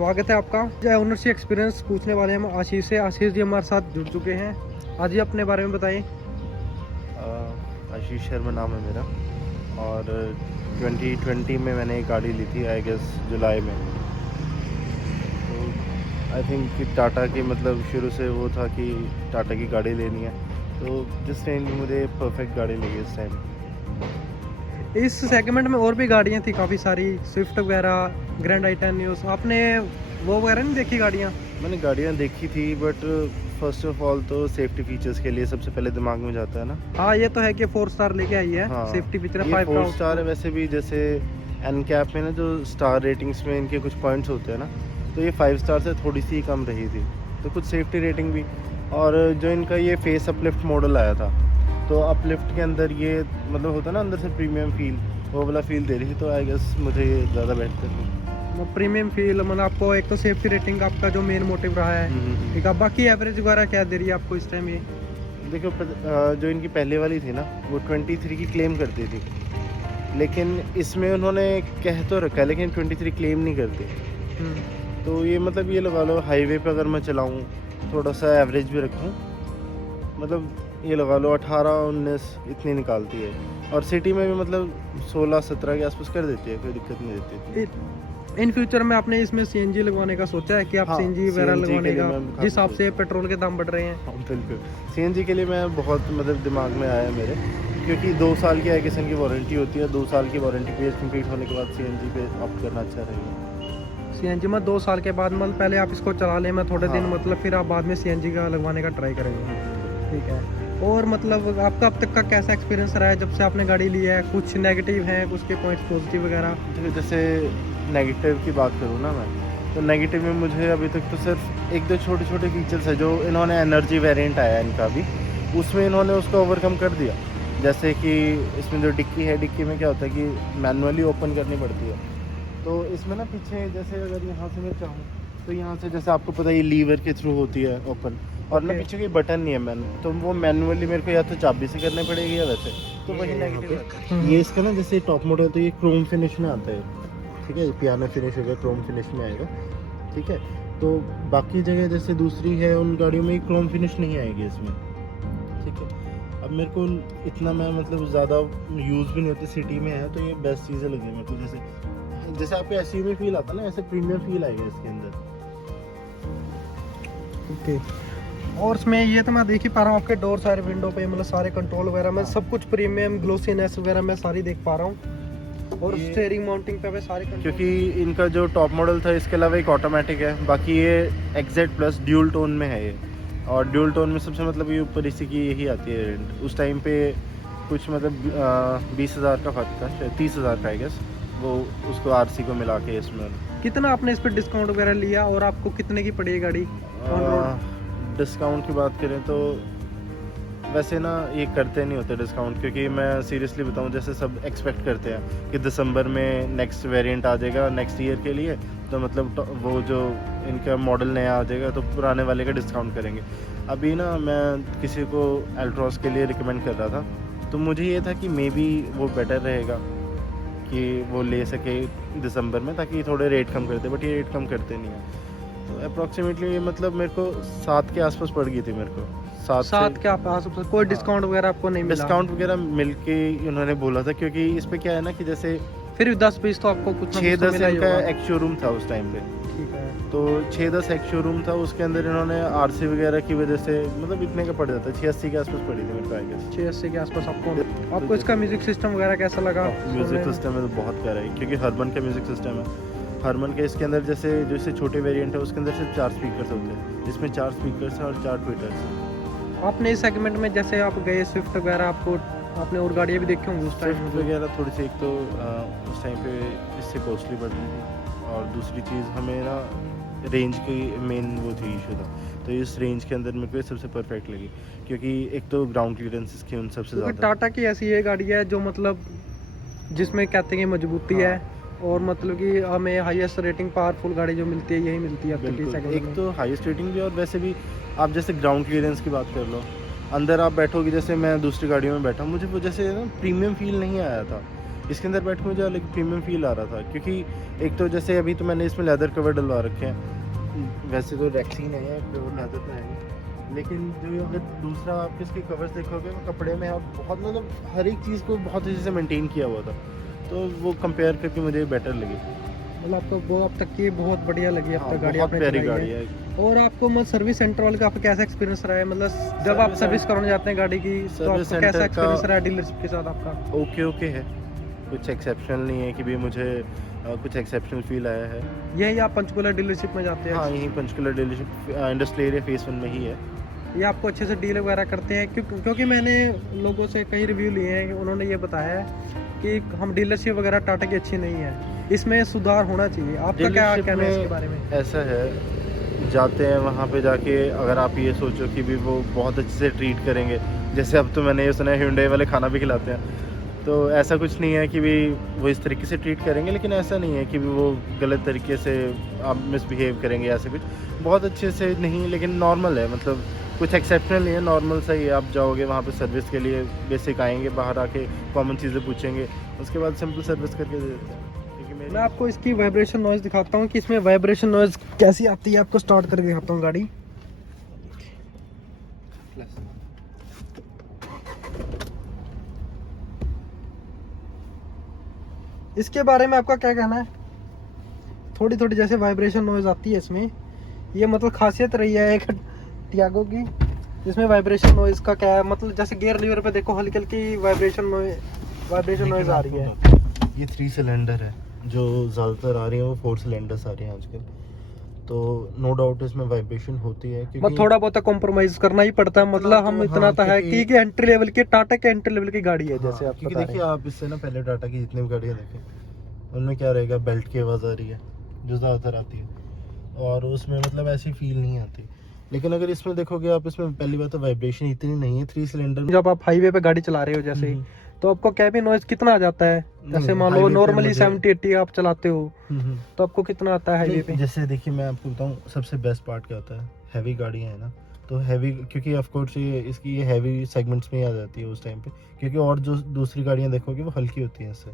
स्वागत है आपका। जो ओनरशिप एक्सपीरियंस पूछने वाले हैं हम आशीष से। आशीष जी हमारे साथ जुड़ चुके हैं। आज ही अपने बारे में बताएं। आशीष शर्मा नाम है मेरा और 2020 में मैंने एक गाड़ी ली थी, आई गेस जुलाई में। तो आई थिंक कि टाटा की मतलब शुरू से वो था कि टाटा की गाड़ी लेनी है, तो जिस टाइम मुझे परफेक्ट गाड़ी लगी इस टाइम। इस सेगमेंट में और भी गाड़ियां थी काफ़ी सारी, स्विफ्ट वगैरह, ग्रैंड आई-10 न्यूज़। आपने वो वगैरह नहीं देखी गाड़ियाँ? मैंने गाड़ियाँ देखी थी, बट फर्स्ट ऑफ ऑल तो सेफ्टी फीचर्स के लिए सबसे पहले दिमाग में जाता है ना। हाँ, ये तो है कि 4 स्टार लेके आई है। हाँ, सेफ्टी फीचर ये 5 का 4 स्टार है। वैसे भी जैसे एनकैप में ना जो स्टार रेटिंग्स में इनके कुछ पॉइंट्स होते हैं ना, तो ये 5 स्टार से थोड़ी सी कम रही थी, तो कुछ सेफ्टी रेटिंग भी। और जो इनका ये फेस अपलिफ्ट मॉडल आया था, तो अपलिफ्ट के अंदर ये मतलब होता है ना अंदर से प्रीमियम फील, वो वाला फील दे रही थी, तो आई गेस मुझे ये ज़्यादा बेहतर थी। प्रीमियम फील मतलब आपको एक तो सेफ्टी रेटिंग आपका जो मेन मोटिव रहा है, ठीक है। बाकी एवरेज वगैरह क्या दे रही है आपको इस टाइम ये? देखो जो इनकी पहले वाली थी ना, वो 23 की क्लेम करती थी, लेकिन इसमें उन्होंने कह तो रखा है लेकिन 23 क्लेम नहीं करते। तो ये मतलब ये लगा लो हाईवे पे अगर मैं चलाऊँ, थोड़ा सा एवरेज भी रखूँ, मतलब ये लगा लो 18-19 इतनी निकालती है। और सिटी में भी मतलब 16-17 के आसपास कर देती है, कोई दिक्कत नहीं देती। इन फ्यूचर में आपने इसमें सीएनजी लगवाने का सोचा है कि आप हाँ, सीएनजी वगैरह CNG लगवाने के लिए का, मैं जिस हिसाब से पेट्रोल के दाम बढ़ रहे हैं? हाँ, बिल्कुल। सीएनजी के लिए मैं बहुत मतलब दिमाग में आया मेरे, क्योंकि 2 साल की एकेसन की वारंटी होती है। 2 साल की वारंटी पीरियड कंप्लीट होने के बाद सीएनजी पे ऑप्ट करना अच्छा रहेगा। सीएनजी में 2 साल के बाद मतलब पहले आप इसको चला लें, मैं थोड़े दिन हाँ। मतलब फिर आप बाद में सीएनजी का लगवाने का ट्राई करेंगे, ठीक है। और मतलब आपका अब तक का कैसा एक्सपीरियंस रहा है जब से आपने गाड़ी ली है? कुछ नेगेटिव हैं, उसके पॉइंट्स पॉजिटिव वगैरह? देखो, जैसे नेगेटिव की बात करूँ ना मैं, तो नेगेटिव में मुझे अभी तक तो सिर्फ 1-2 छोटे-छोटे फीचर्स है जो इन्होंने एनर्जी वेरिएंट आया है इनका भी, उसमें इन्होंने उसको ओवरकम कर दिया। जैसे कि इसमें जो डिक्की है, डिक्की में क्या होता है कि मैनुअली ओपन करनी पड़ती है, तो इसमें ना पीछे जैसे अगर यहाँ से मैं चाहूँ तो यहाँ से जैसे आपको पता है ये लीवर के थ्रू होती है ओपन, और ना पीछे कोई बटन नहीं है मैन, तो वो मैनुअली मेरे को या तो चाबी से करनी पड़ेगी या वैसे, तो वही नेगेटिव है। ये इसका ना जैसे टॉप मॉडल है तो ये क्रोम फिनिश में आता है, ठीक है। पियानो फिनिश होगा, क्रोम फिनिश में आएगा, ठीक है। तो बाकी जगह जैसे दूसरी है उन गाड़ियों में क्रोम फिनिश नहीं आएगी इसमें, ठीक है। अब मेरे को इतना मैं मतलब ज़्यादा यूज़ भी नहीं होती, सिटी में है तो ये बेस्ट चीज़ें लगी मेरे को। जैसे आपको एसयूवी में फील आता है ना, ऐसे प्रीमियम फील आएगा इसके अंदर। ओके। और इसमें ये तो मैं देख ही पा रहा हूँ आपके डोर सारे विंडो पे मतलब सारे कंट्रोल वगैरह में सब कुछ प्रीमियम ग्लोसीनेस वगैरह मैं सारी देख पा रहा हूँ। और स्टीयरिंग माउंटिंग पे भी सारे कंट्रोल, क्योंकि इनका जो टॉप मॉडल था इसके अलावा एक ऑटोमेटिक है, बाकी ये एक्जेट प्लस ड्यूल टोन में है ये। और ड्यूल टोन में सबसे मतलब ये ऊपर इसी की यही आती है रेंट। उस टाइम पे कुछ मतलब 20,000 का फर्क था, शायद 30,000 का आई गेस, वो उसको आरसी को मिला के इसमें। कितना आपने इस पर डिस्काउंट वगैरह लिया और आपको कितने की पड़ी है गाड़ी ऑन रोड? डिस्काउंट की बात करें तो वैसे ना ये करते नहीं होते डिस्काउंट, क्योंकि मैं सीरियसली बताऊं, जैसे सब एक्सपेक्ट करते हैं कि दिसंबर में नेक्स्ट वेरिएंट आ जाएगा नेक्स्ट ईयर के लिए, तो मतलब वो जो इनका मॉडल नया आ जाएगा तो पुराने वाले का डिस्काउंट करेंगे। अभी ना मैं किसी को एल्ट्रॉस के लिए रिकमेंड कर रहा था, तो मुझे ये था कि मे बी वो बेटर रहेगा कि वो ले सके दिसंबर में, ताकि थोड़े रेट कम करते, बट ये रेट कम करते नहीं है। तो अप्रॉक्सीमेटली मतलब मेरे को 7 के आसपास पड़ गई थी मेरे को। 7 के पास कोई डिस्काउंट वगैरह आपको नहीं मिला? डिस्काउंट वगैरह मिल के उन्होंने बोला था, क्योंकि इस पे क्या है ना कि जैसे फिर 10-20 तो आपको कुछ 6-10 इनका एक शोरूम था उस टाइम पे, ठीक है। तो 6-10 एक शोरूम था, उसके अंदर इन्होंने आरसी वगैरह की वजह से मतलब इतने का पड़ जाता है। 86 के आसपास पड़ी थी मेरे को आई गेस। 86 के आसपास आपको इसका म्यूजिक सिस्टम वगैरह कैसा लगा? म्यूजिक सिस्टम में तो बहुत प्यारा है, क्योंकि हरमन का म्यूजिक सिस्टम है। हरमन के इसके अंदर जैसे छोटे वेरिएंट है उसके अंदर सिर्फ 4 स्पीकर्स होते हैं, जिसमें 4 स्पीकर्स हैं और 4 ट्विटर्स हैं। आपने इस सेगमेंट में जैसे आप गए स्विफ्ट वगैरह, आपको आपने और गाड़ियाँ भी देखी होंगी उस टाइम स्विफ्ट वगैरह थोड़ी सी, एक तो उस टाइम पे इससे कॉस्टली पड़ रही थी, और दूसरी चीज़ हमें ना रेंज की मेन वो थी इशू था, तो इस रेंज के अंदर मेरे को सबसे परफेक्ट लगी, क्योंकि एक तो ग्राउंड क्लियरेंस इसकी उन सबसे ज़्यादा। टाटा की ऐसी ये गाड़ी है जो मतलब जिसमें कहते हैं मजबूती है, और मतलब कि हमें हाईएस्ट रेटिंग पावरफुल गाड़ी जो मिलती है यही मिलती है अब तक की सेगमेंट में। एक तो हाईएस्ट रेटिंग भी, और वैसे भी आप जैसे ग्राउंड क्लियरेंस की बात कर लो, अंदर आप बैठोगे, जैसे मैं दूसरी गाड़ियों में बैठा, मुझे वो जैसे ना प्रीमियम फील नहीं आया था, इसके अंदर बैठ के मुझे अलग प्रीमियम फील आ रहा था, क्योंकि एक तो जैसे अभी तो मैंने इसमें लेदर कवर डलवा रखे हैं, वैसे तो रैक्सीन है प्योर लेदर तो है नहीं, लेकिन जो अगर दूसरा आप इसके कवर्स देखोगे वो कपड़े में आप बहुत मतलब हर एक चीज़ को बहुत अच्छे से मेंटेन किया हुआ था, तो वो कंपेयर करके मुझे बेटर लगी। मतलब आपको वो अब तक की बहुत बढ़िया लगी अब हाँ, तक गाड़ी बहुत आपने प्यारी चलाई गाड़ी है। है। और आपको मतलब सर्विस सेंटर वाले का आपका कैसा एक्सपीरियंस रहा है, मतलब जब आप सर्विस सर्विस कराने जाते हैं गाड़ी की तो सर्विस आपको कैसा सेंटर एक्सपीरियंस का- रहा है डीलरशिप के साथ आपका? ओके है, कुछ एक्सेप्शनल नहीं है कि भी मुझे कुछ एक्सेप्शनल फील आया है। यही आप पंचकुला डीलरशिप में जाते हैं? हाँ, यहीं Panchkula dealership industrial area face 1 में ही है। ये आपको अच्छे से डील वगैरह करते हैं? क्योंकि मैंने लोगों से कई रिव्यू लिए हैं, उन्होंने ये बताया है कि हम डीलरशिप वगैरह टाटा की अच्छी नहीं है, इसमें सुधार होना चाहिए। आपका क्या डीलरशिप कहना है में इसके बारे में? ऐसा है, जाते हैं वहाँ पे जाके अगर आप ये सोचो कि भी वो बहुत अच्छे से ट्रीट करेंगे, जैसे अब तो मैंने ये सुना है Hyundai वाले खाना भी खिलाते हैं, तो ऐसा कुछ नहीं है कि भी वो इस तरीके से ट्रीट करेंगे, लेकिन ऐसा नहीं है कि भी वो गलत तरीके से आप मिसबिहेव करेंगे, ऐसे कुछ बहुत अच्छे से नहीं, लेकिन नॉर्मल है, मतलब कुछ एक्सेप्शनल नहीं है, नॉर्मल सा ही है। आप जाओगे वहाँ पे सर्विस के लिए, बेसिक आएंगे, बाहर आके कॉमन चीज़ें पूछेंगे, उसके बाद सिंपल सर्विस करके दे देते हैं। क्योंकि मैं आपको इसकी वाइब्रेशन नॉइज़ दिखाता हूँ कि इसमें वाइब्रेशन नॉइज़ कैसी आती है, आपको स्टार्ट करके दिखाता हूँ गाड़ी। इसके बारे में आपका क्या कहना है? थोड़ी थोड़ी जैसे वाइब्रेशन नॉइज़ आती है इसमें, ये मतलब खासियत रही है एक टियागो की, इसमें वाइब्रेशन नॉइज़ का क्या है, मतलब जैसे गियर लीवर पे देखो हल्की हल्की वाइब्रेशन नॉइज़ आ रही है। ये 3 सिलेंडर है, जो ज़्यादातर आ रही है वो 4 सिलेंडर्स आ रही हैं आजकल, तो नो डाउट इसमें वाइब्रेशन होती है, क्योंकि मतलब थोड़ा बहुत कॉम्प्रोमाइज करना ही पड़ता है, मतलब हम तो इतना हाँ, तो है क्योंकि- कि एंट्री लेवल की टाटा के एंट्री लेवल की गाड़ी है, जैसे हाँ, आप क्योंकि बता रहे देखिए हैं। आप इससे ना पहले टाटा की जितनी भी गाड़ियाँ देखें उनमें क्या रहेगा, बेल्ट की आवाज़ आ रही है जो ज़्यादातर आती है, और उसमें मतलब ऐसी फील नहीं आती, लेकिन अगर इसमें देखोगे आप, इसमें पहली बात तो वाइब्रेशन इतनी नहीं है 3 सिलेंडर में। जब आप हाईवे पे गाड़ी चला रहे हो जैसे ही, तो आपको कैबिन नॉइज कितना आ जाता है? जैसे मान लो हाईवे पे नॉर्मली मुझे- 70-80 आप चलाते हो, हम्म। तो आपको कितना आता है हाईवे पे? जैसे देखिए मैं आपको बताऊं, सबसे बेस्ट पार्ट क्या होता है, हैवी गाड़ियाँ हैं ना, तो हैवी, क्योंकि ऑफ कोर्स ये इसकी ये हैवी सेगमेंट्स में ही आ जाती है उस टाइम पे, क्योंकि और जो दूसरी गाड़ियाँ देखोगे वो हल्की होती हैं इससे।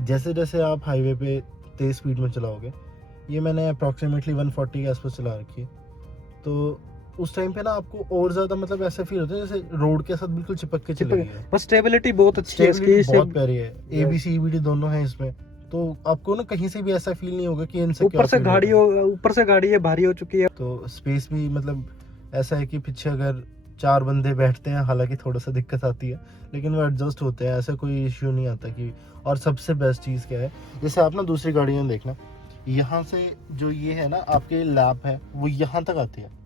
जैसे जैसे आप हाईवे पे तेज़ स्पीड में चलाओगे, ये मैंने अप्रॉक्सीमेटली 140 के आसपास चला रखी है, तो उस टाइम पे ना आपको और ज़्यादा मतलब ऐसा फील होता है जैसे रोड के साथ बिल्कुल चिपक के चले गए हैं। बस स्टेबिलिटी बहुत अच्छी है इसकी, स्टेबिलिटी बहुत प्यारी है, ABS EBD दोनों हैं इसमें, तो आपको ना कहीं से भी ऐसा फील नहीं होगा कि इनसिक्योर ऊपर से फील होगा। ऊपर से गाड़ी ये भारी हो चुकी है। तो स्पेस भी मतलब ऐसा है कि पीछे अगर 4 बंदे बैठते हैं, हालांकि थोड़ा सा दिक्कत आती है, लेकिन वो एडजस्ट होते हैं, ऐसा कोई इश्यू नहीं आता कि। और सबसे बेस्ट चीज़ क्या है, जैसे आप ना दूसरी गाड़ियाँ देखना, यहाँ से जो ये है ना आपके लैप है वो यहाँ तक आती है,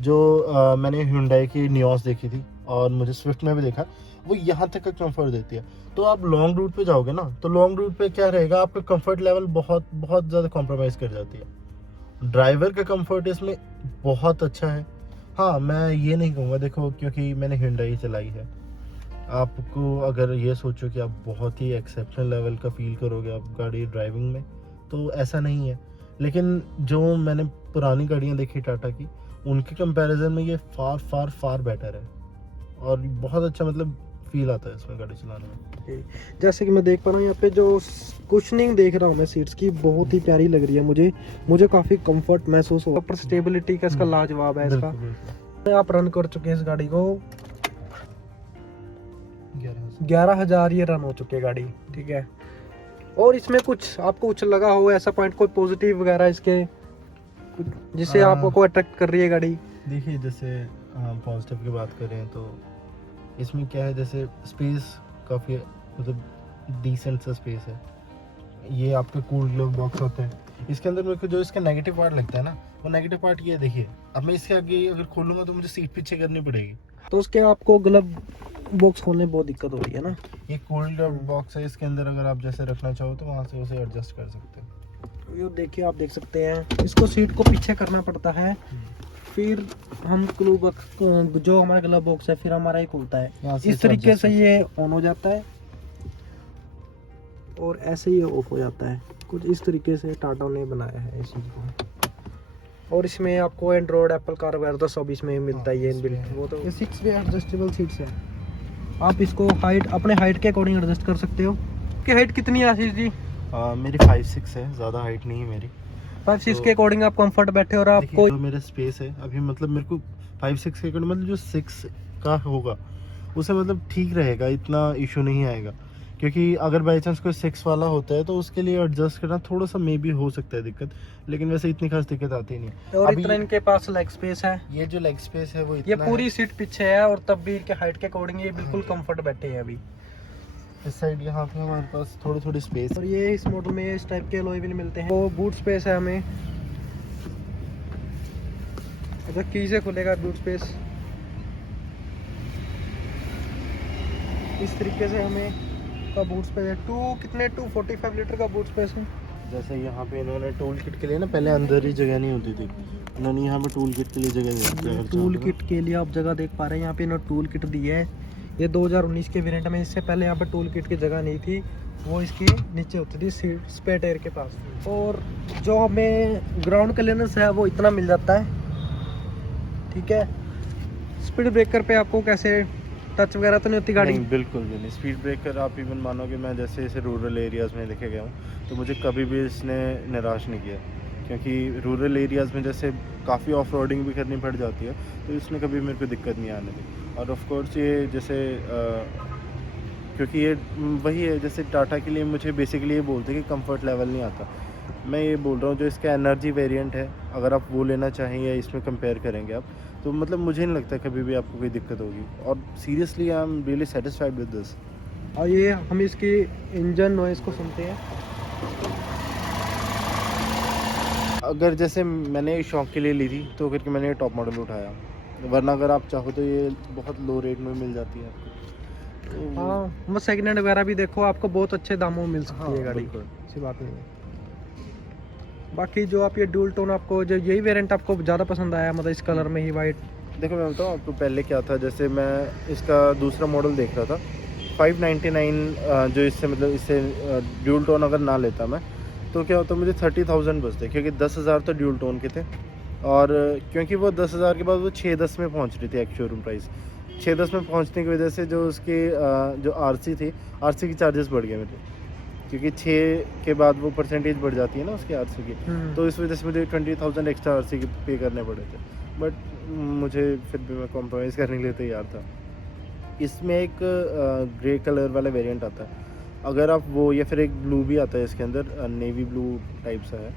जो मैंने Hyundai की नियोस देखी थी और मुझे स्विफ्ट में भी देखा, वो यहाँ तक का कंफर्ट देती है। तो आप लॉन्ग रूट पे जाओगे ना, तो लॉन्ग रूट पे क्या रहेगा, आपका कंफर्ट लेवल बहुत बहुत ज़्यादा कॉम्प्रोमाइज़ कर जाती है। ड्राइवर का कंफर्ट इसमें बहुत अच्छा है। हाँ, मैं ये नहीं कहूँगा, देखो क्योंकि मैंने Hyundai ही चलाई है, आपको अगर ये सोचो कि आप बहुत ही एक्सेप्शनल लेवल का फील करोगे आप गाड़ी ड्राइविंग में, तो ऐसा नहीं है। लेकिन जो मैंने पुरानी गाड़ियाँ देखी टाटा की, उनके कंपैरिजन में ये फार फार फार बेटर है, और बहुत अच्छा मतलब फील आता है इसमें गाड़ी चलाने में। जैसे कि मैं देख पा रहा हूँ यहाँ पे जो कुशनिंग देख रहा हूँ मैं सीट्स की, बहुत ही प्यारी लग रही है मुझे काफ़ी कंफर्ट महसूस हो। ऊपर स्टेबिलिटी का इसका लाजवाब है इसका। आप रन कर चुके हैं इस गाड़ी को 11,000 ये रन हो चुकी है गाड़ी, ठीक है। और इसमें कुछ आपको कुछ लगा हो ऐसा पॉइंट, कोई पॉजिटिव वगैरह इसके जिससे आपको अट्रैक्ट कर रही है गाड़ी? देखिए, जैसे पॉजिटिव की बात करें तो इसमें क्या है, जैसे स्पेस काफ़ी मतलब डिसेंट सा स्पेस है। ये आपके कूल ग्लव बॉक्स होते हैं इसके अंदर। मेरे को जो इसका नेगेटिव पार्ट लगता है ना, वो नेगेटिव पार्ट ये है, देखिए अब मैं इसके आगे अगर खोलूँगा तो मुझे सीट पीछे करनी पड़ेगी, तो उसके आपको ग्लव बॉक्स खोलने में बहुत दिक्कत हो रही है ना। ये कूल ग्लव बॉक्स है, इसके अंदर अगर आप जैसे रखना चाहो तो वहाँ से उसे एडजस्ट कर सकते हो। ये देखिए, आप देख सकते हैं इसको सीट को पीछे करना पड़ता है, फिर हम जो हमारा ग्लव बॉक्स है फिर हमारा ये खुलता है। इस तरीके से ये ऑन हो जाता है और ऐसे ही ऑफ हो जाता है। कुछ इस तरीके से टाटा ने बनाया है इस चीज़ को। और इसमें आपको एंड्रॉयड, एप्पल कार वगैरह तो सब इसमें मिलता ही है इनबिल्ट। वो तो ये 6 वे एडजस्टेबल सीट्स है, आप इसको हाइट अपने हाइट के अकॉर्डिंग एडजस्ट कर सकते हो। आपकी हाइट कितनी है आशीष जी? मेरी 5'6" है, ज़्यादा हाइट नहीं है मेरी। 5'6" तो के अकॉर्डिंग आप कंफर्ट बैठे और देखिए, आपको जो मेरा स्पेस है अभी, मतलब मेरे को 5'6" के अकॉर्डिंग, मतलब जो 6 का होगा उसे मतलब ठीक रहेगा, इतना इशू नहीं आएगा। क्योंकि अगर बाई चांस कोई 6 वाला होता है तो उसके लिए एडजस्ट करना थोड़ा सा मे बी हो सकता है दिक्कत, लेकिन वैसे इतनी खास दिक्कत आती नहीं है। और अभी इतना इनके पास लेग स्पेस है, ये जो लेग स्पेस है वो ये इतना पूरी है। सीट पीछे है और तब भी इनके हाइट के अकॉर्डिंग ये बिल्कुल कंफर्ट बैठे हैं अभी। इस साइड यहाँ पे हमारे पास थोड़ी थोड़ी स्पेस। और ये इस मॉडल में इस टाइप के अलॉय व्हील मिलते हैं। वो बूट स्पेस है हमें, अच्छा की से खुलेगा बूट स्पेस। इस तरीके से हमें का बूट स्पेस है 245 लीटर का बूट स्पेस है। जैसे यहाँ पे इन्होंने टूल किट के लिए ना, पहले अंदर ही जगह नहीं होती थी, इन्होंने यहाँ पे टूल किट के लिए जगह दी है। टूल किट के लिए आप जगह देख पा रहे हैं, यहाँ पे इन्होंने टूल किट दी है। ये 2019 के वेरिएंट में, इससे पहले यहाँ पे टूल किट की जगह नहीं थी, वो इसकी नीचे होती थी सीट स्पेयर टायर के पास। और जो हमें ग्राउंड क्लियरेंस है वो इतना मिल जाता है, ठीक है। स्पीड ब्रेकर पे आपको कैसे टच वगैरह तो नहीं होती गाड़ी? नहीं, बिल्कुल भी नहीं। स्पीड ब्रेकर आप इवन मानोगे, मैं जैसे इसे रूरल एरियाज़ में लेके गया हूँ तो मुझे कभी भी इसने निराश नहीं किया, क्योंकि रूरल एरियाज़ में जैसे काफ़ी ऑफ रोडिंग भी करनी पड़ जाती है, तो इसने कभी मेरे को दिक्कत नहीं आने दी। और ऑफ कोर्स ये जैसे क्योंकि ये वही है, जैसे टाटा के लिए मुझे बेसिकली ये बोलते हैं कि कंफर्ट लेवल नहीं आता। मैं ये बोल रहा हूँ जो इसका एनर्जी वेरिएंट है, अगर आप वो लेना चाहें या इसमें कंपेयर करेंगे आप, तो मतलब मुझे नहीं लगता कभी भी आपको कोई दिक्कत होगी। और seriously I am really satisfied with this. और ये हम इसकी इंजन नॉइस को सुनते हैं। अगर जैसे मैंने शौक के लिए ली थी तो करके मैंने ये टॉप मॉडल उठाया, वरना अगर आप चाहो तो ये बहुत लो रेट में मिल जाती है आपको। तो हाँ, वो सेकेंड हैंड वगैरह भी देखो आपको बहुत अच्छे दामों में मिल सकती है गाड़ी, बिल्कुल। ऐसी बात नहीं है। बाकी जो आप ये ड्यूल टोन, आपको जो यही वेरिएंट आपको ज़्यादा पसंद आया, मतलब इस कलर में ही वाइट? देखो मैं बताऊँ आपको, पहले क्या था, जैसे मैं इसका दूसरा मॉडल देख रहा था 599, जो इससे मतलब इससे ड्यूल टोन अगर ना लेता मैं तो क्या होता, मुझे 30,000 बचते, क्योंकि 10,000 तो ड्यूल टोन के थे। और क्योंकि वो 10,000 के बाद वो 6-10 में पहुंच रही थी एक शोरूम प्राइस। 6-10 में पहुंचने की वजह से जो उसकी जो आरसी थी, आरसी की चार्जेस बढ़ गए मेरे, क्योंकि 6 के बाद वो परसेंटेज बढ़ जाती है ना उसकी आरसी की, तो इस वजह से मुझे 20,000 एक्स्ट्रा आरसी के पे करने पड़े थे। बट मुझे फिर भी मैं कॉम्प्रोमाइज़ करने के लिए तैयार था। इसमें एक ग्रे कलर वाला वेरिएंट आता है, अगर आप वो, या फिर एक ब्लू भी आता है इसके अंदर, नेवी ब्लू टाइप सा है,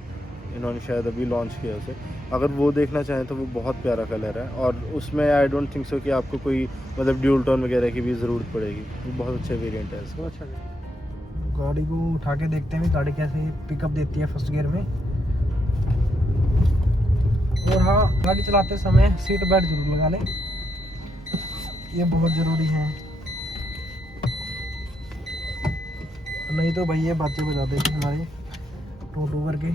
इन्होंने शायद अभी लॉन्च किया उसे। अगर वो देखना चाहें तो वो बहुत प्यारा कलर है, और उसमें आई डोंट थिंक सो कि आपको कोई मतलब ड्यूल टोन वगैरह की भी ज़रूरत पड़ेगी। वो बहुत अच्छा वेरिएंट है इसका। अच्छा, गाड़ी को उठा के देखते हैं गाड़ी कैसे पिकअप देती है फर्स्ट गियर में। और हाँ, गाड़ी चलाते समय सीट बेल्ट जरूर लगा लें, ये बहुत ज़रूरी है, नहीं तो भाई ये बातें बजा देगी हमारे टू करके।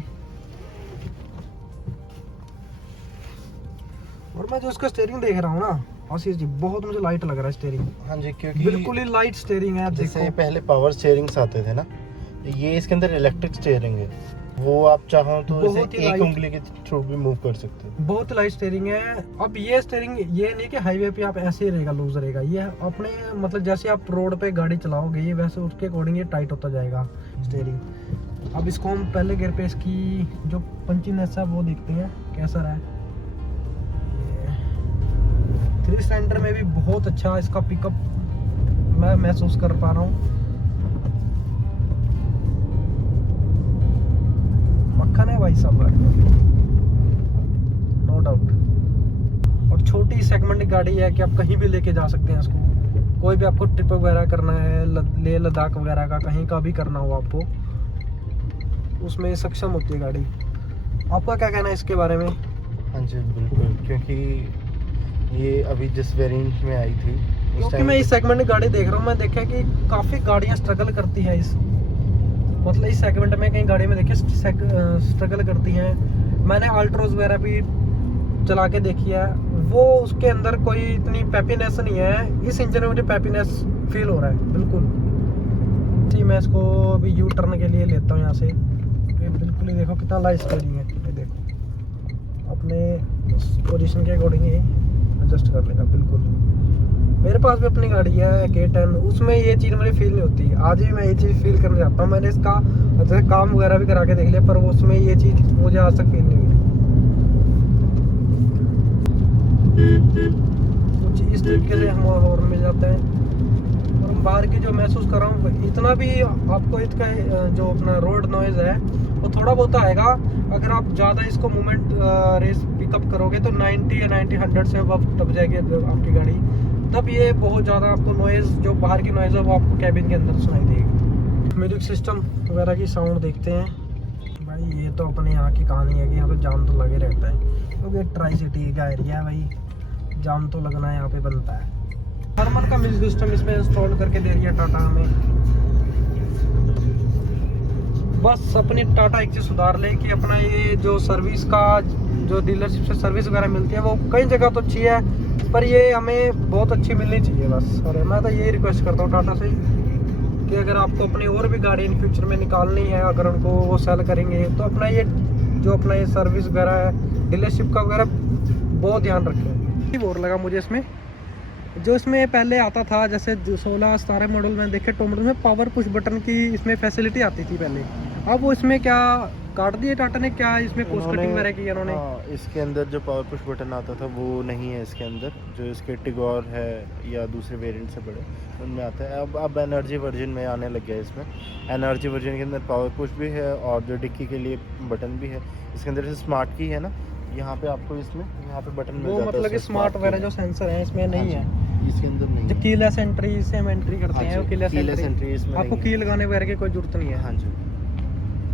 और मैं जो उसका स्टीयरिंग देख रहा हूँ ना आशीष जी, बहुत मुझे लाइट लग रहा है स्टीयरिंग। हाँ जी, क्योंकि बिल्कुल ही लाइट स्टीयरिंग है। जैसे देखो पहले पावर स्टीयरिंग्स आते थे ना, ये इसके अंदर इलेक्ट्रिक स्टीयरिंग है, वो आप चाहो तो बहुत इसे ही एक light। उंगली के थ्रू भी मूव कर सकते हो। बहुत लाइट स्टीयरिंग है। अब ये स्टीयरिंग ये नहीं कि हाईवे पे आप ऐसे ही रहेगा, लूज रहेगा, ये अपने मतलब जैसे आप रोड पे गाड़ी चलाओगे ये वैसे उसके अकॉर्डिंग ये टाइट होता जाएगा स्टीयरिंग। अब इसको हम पहले गियर पे इसकी जो पंचीनेस है वो देखते हैं कैसा रहा है। 3 सेंटर में भी बहुत अच्छा इसका पिकअप मैं महसूस कर पा रहा हूँ। मक्खन है भाई साहब, नो डाउट। और छोटी सेगमेंट की गाड़ी है कि आप कहीं भी लेके जा सकते हैं इसको, कोई भी आपको ट्रिप वगैरह करना है, लेह लद्दाख वगैरह का कहीं का भी करना हो आपको, उसमें सक्षम होती है गाड़ी। आपका क्या कहना है इसके बारे में? हाँ जी बिल्कुल, क्योंकि ये अभी जिस वेरिएंट में आई थी क्योंकि मैं इस सेगमेंट की गाड़ी देख रहा हूँ, मैं देखा कि काफ़ी गाड़ियाँ स्ट्रगल करती हैं इस मतलब इस सेगमेंट में, कई गाड़ी में देखिए स्ट्रगल करती हैं। मैंने अल्ट्रोज वगैरह भी चला के देखी है, वो उसके अंदर कोई इतनी पैपीनेस नहीं है। इस इंजन में मुझे पैपीनेस फील हो रहा है बिल्कुल। जी मैं इसको अभी यू टर्न के लिए लेता हूँ यहाँ से। ये बिल्कुल ही देखो कितना लाइट स्टीयरिंग है, ये देखो अपने पोजीशन के अकॉर्डिंग ये एडजस्ट कर लेगा बिल्कुल। मेरे पास भी अपनी गाड़ी है K10, उसमें ये चीज़ मुझे फील नहीं होती। आज भी मैं ये चीज़ फील करने जाता हूँ। मैंने इसका जैसे काम वगैरह भी करा के देख लिया, पर वो उसमें ये चीज़ मुझे आज तक फील नहीं हुई। कुछ इस तरीके से हम हॉर्न मिल जाते हैं। और हम बाहर की जो महसूस कर रहा हूँ, इतना भी आपको इसका जो अपना रोड नॉइज़ है वो थोड़ा बहुत आएगा। अगर आप ज़्यादा इसको मूवमेंट रेस पिकअप करोगे तो 90 या 100 से अब टप जाएगी आपकी गाड़ी, तब ये बहुत ज़्यादा आपको नॉइज़, जो बाहर की नॉइज़ है वो आपको कैबिन के अंदर सुनाई देगी। म्यूजिक सिस्टम वगैरह की साउंड देखते हैं भाई। ये तो अपने यहाँ की कहानी है कि यहाँ पे जाम तो लगे रहता है, क्योंकि ट्राई सिटी का एरिया है भाई, जाम तो लगना यहाँ पे बनता है। थर्मल का म्यूजिक सिस्टम इसमें इंस्टॉल करके दे रही है टाटा हमें। बस अपनी टाटा एक चीज़ सुधार ले कि अपना ये जो सर्विस का, जो डीलरशिप से सर्विस वगैरह मिलती है वो कई जगह तो अच्छी है, पर ये हमें बहुत अच्छी मिलनी चाहिए बस। और मैं तो यही रिक्वेस्ट करता हूँ टाटा से कि अगर आपको अपनी और भी गाड़ी इन फ्यूचर में निकालनी है, अगर उनको वो सेल करेंगे तो अपना ये जो अपना ये सर्विस वगैरह है, डीलरशिप का वगैरह बहुत ध्यान रखें। बोर लगा मुझे इसमें, जो इसमें पहले आता था जैसे 16-17 मॉडल में देखे, टॉप मॉडल में पावर पुश बटन की इसमें फैसिलिटी आती थी पहले। अब वो इसमें क्या काट दिए टाटा ने, क्या इसमें कॉस्ट कटिंग वगैरह की इन्होंने? हाँ, इसके अंदर जो पावर पुश बटन आता था वो नहीं है इसके अंदर। जो इसके टिगोर है या दूसरे वेरिएंट से बड़े उनमें आता है। अब एनर्जी वर्जन में आने लग गया है। इसमें एनर्जी वर्जन के अंदर पावर पुश भी है और जो डिक्की के लिए बटन भी है। इसके अंदर जैसे स्मार्ट की है ना, यहाँ पे आपको इसमें यहाँ पे बटन मिल वो जाता है। मतलब कि स्मार्ट वगैरह जो सेंसर है इसमें नहीं है, इसके अंदर नहीं जो है। कीलेस एंट्री से हम एंट्री करते हैं, वो कीलेस एंट्री इसमें आपको की लगाने वगैरह की कोई जरूरत नहीं है। हाँ जी,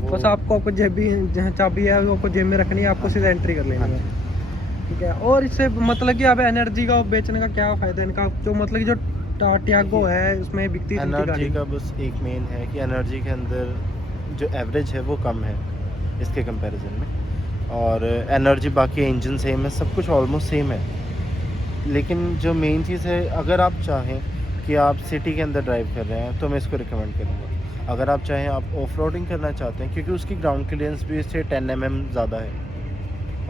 बस आपको जेब भी, जहाँ चाबी है वो आपको जेब में रखनी है, आपको सीधा एंट्री कर लेनी है। ठीक है। और इससे मतलब कि अब एनर्जी का बेचने का क्या फ़ायदा इनका, जो मतलब कि जो टियागो है उसमें बिकती है एनर्जी का बस एक मेन है कि एनर्जी के अंदर जो एवरेज है वो कम है इसके कंपैरिजन में, और एनर्जी बाकी इंजन सेम है, सब कुछ ऑलमोस्ट सेम है। लेकिन जो मेन चीज़ है, अगर आप चाहें कि आप सिटी के अंदर ड्राइव कर रहे हैं तो मैं इसको रिकमेंड करूँगा। अगर आप चाहें आप ऑफ रोडिंग करना चाहते हैं, क्योंकि उसकी ग्राउंड क्लियरेंस भी इससे 10 mm ज़्यादा है,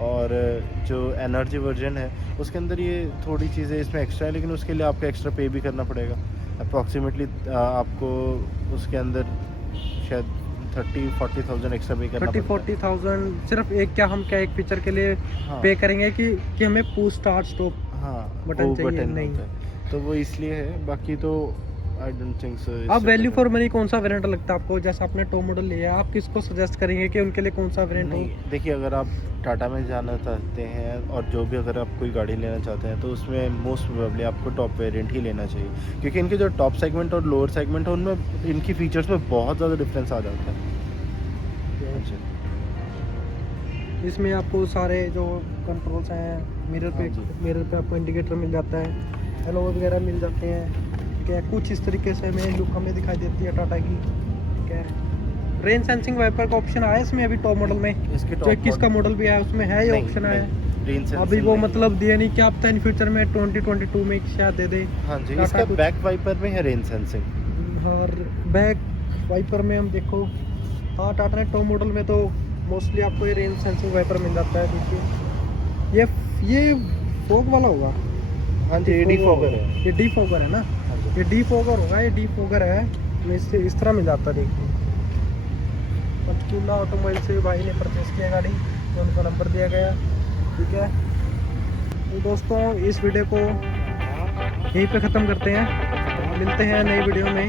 और जो एनर्जी वर्जन है उसके अंदर ये थोड़ी चीज़ें इसमें एक्स्ट्रा है, लेकिन उसके लिए आपको एक्स्ट्रा पे भी करना पड़ेगा। अप्रॉक्सीमेटली आपको उसके अंदर शायद 30-40,000 एक्स्ट्रा पे करना पड़ेगा। 30-40,000 सिर्फ एक, क्या हम क्या एक फीचर के लिए हाँ, पे करेंगे कि हमें पुश स्टार्ट स्टॉप हाँ बटन वो चाहिए? बटन नहीं। होता है, तो वो इसलिए है। बाकी तो आई डोंट थिंक सो। आप वैल्यू फॉर मनी कौन सा वेरिएंट लगता है आपको? जैसा आपने टॉप मॉडल लिया, आप किसको सजेस्ट करेंगे कि उनके लिए कौन सा वेरिएंट हो? नहीं, देखिए, अगर आप टाटा में जाना चाहते हैं और जो भी अगर आप कोई गाड़ी लेना चाहते हैं तो उसमें मोस्ट प्रोबेबली आपको टॉप वेरिएंट ही लेना चाहिए, क्योंकि इनके जो टॉप सेगमेंट और लोअर सेगमेंट है उनमें इनकी फीचर्स में बहुत ज़्यादा डिफरेंस आ जाता है। इसमें आपको सारे जो कंट्रोल्स हैं, मिरर पे आपको इंडिकेटर मिल जाता है, हेलो वगैरह मिल जाते हैं। ठीक है। कुछ इस तरीके से हमें लुक हमें दिखाई देती है टाटा की। ठीक है। रेन सेंसिंग वाइपर का ऑप्शन आया इसमें अभी टॉप मॉडल में, इसके जो 21 का मॉडल भी है उसमें है ये ऑप्शन है। अभी वो मतलब दिया नहीं, क्या पता इन फ्यूचर में 2022 में शायद दे दे। हाँ जी, इसका बैक वाइपर में है रेन सेंसिंग। और बैक वाइपर में हम देखो, हाँ टाटा ने टॉप मॉडल में तो मोस्टली आपको ये रेन सेंसिंग वाइपर मिल जाता है। देखिए ये फॉग वाला होगा। हाँ जी, ये डीफॉगर है। ये डीफॉगर है ना, ये डीफॉगर होगा, ये डीफॉगर है। तो इससे इस तरह मिल जाता है। देखिए, पंचकूला ऑटोमोबाइल से भाई ने परचेस किया गाड़ी, तो उनका नंबर दिया गया। ठीक है। तो दोस्तों इस वीडियो को यहीं पे ख़त्म करते हैं, मिलते हैं नई वीडियो में।